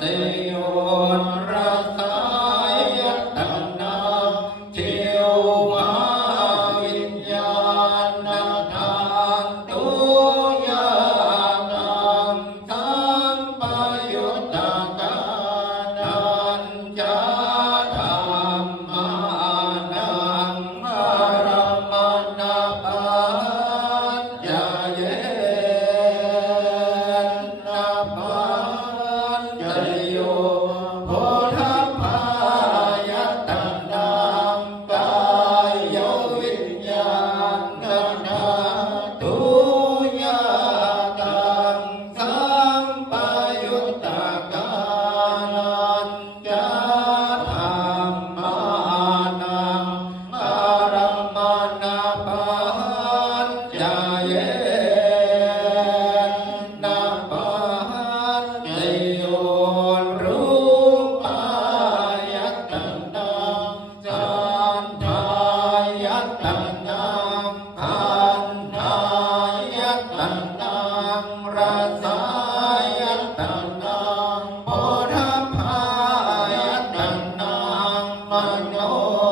哎。I know.